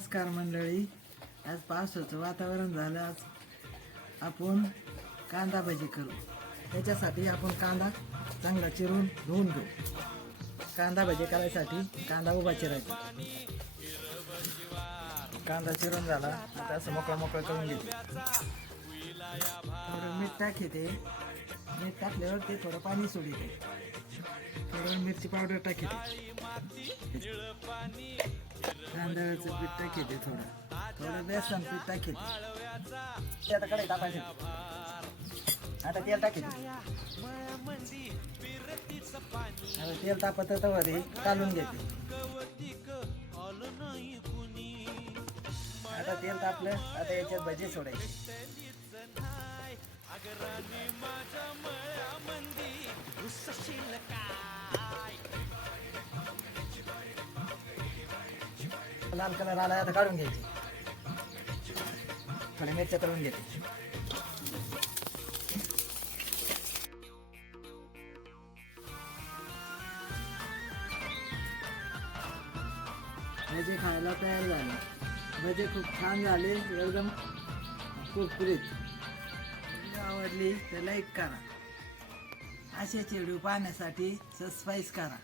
नमस्कार मंडळी. आज पावसाचं वातावरण झालं. आज आपण कांदा भजी करू. त्याच्यासाठी आपण कांदा चांगला चिरून धुवून घेऊ. कांदा भजी करायसाठी कांदा उभा चिरायचा. कांदा चिरून झाला आता असं मोकळं करून घेते. थोडं मीठ टाकते. मीठ टाकल्यावर ते थोडं पाणी सोडते. थोडं मिरची पावडर टाकते. तांदळाचं पीठ टाकते. थोडं बेसन पीठ टाकते. ते आता कढई टाकायचं. आता तेल टाकते. आता तेल तापत तवर काढून घेते. आता तेल तापलं. आता याच्यात भजी सोडायची. लाल कलर आला आता काढून घ्यायची. थोड्या मिरच्या तळून घेते. भजे खायला तयार झाले. भजे खूप छान झाले. एकदम कुरकुरीत. आवडली तर लाईक करा. असेच व्हिडिओ पाहण्यासाठी सबस्क्राईब करा.